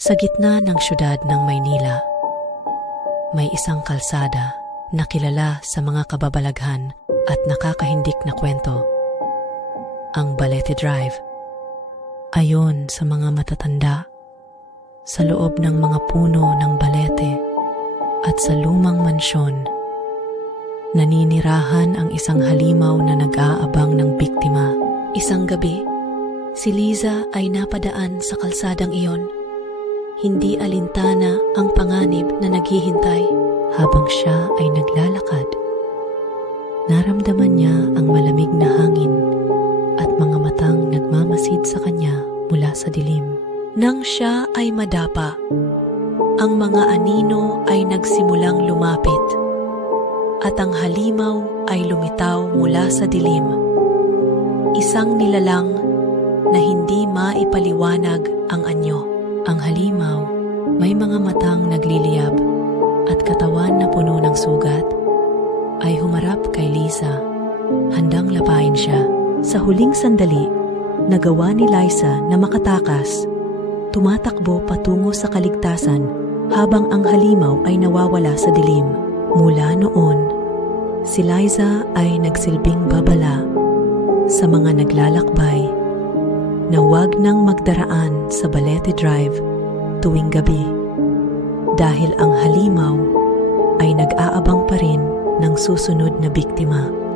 Sa gitna ng syudad ng Maynila, may isang kalsada na kilala sa mga kababalaghan at nakakahindik na kwento. Ang Balete Drive. Ayon sa mga matatanda, sa loob ng mga puno ng balete at sa lumang mansyon, naninirahan ang isang halimaw na nag-aabang ng biktima. Isang gabi, si Liza ay napadaan sa kalsadang iyon. Hindi alintana ang panganib na naghihintay. Habang siya ay naglalakad, naramdaman niya ang malamig na hangin at mga matang nagmamasid sa kanya mula sa dilim. Nang siya ay madapa, ang mga anino ay nagsimulang lumapit at ang halimaw ay lumitaw mula sa dilim. Isang nilalang na hindi maipaliwanag ang anyo. Ang halimaw may mga matang nagliliyab at katawan na puno ng sugat, ay humarap kay Liza. Handang lapain siya. Sa huling sandali, nagawa ni Liza na makatakas. Tumatakbo patungo sa kaligtasan habang ang halimaw ay nawawala sa dilim. Mula noon, si Liza ay nagsilbing babala sa mga naglalakbay na huwag nang magdaraan sa Balete Drive tuwing gabi. Dahil ang halimaw ay nag-aabang pa rin ng susunod na biktima.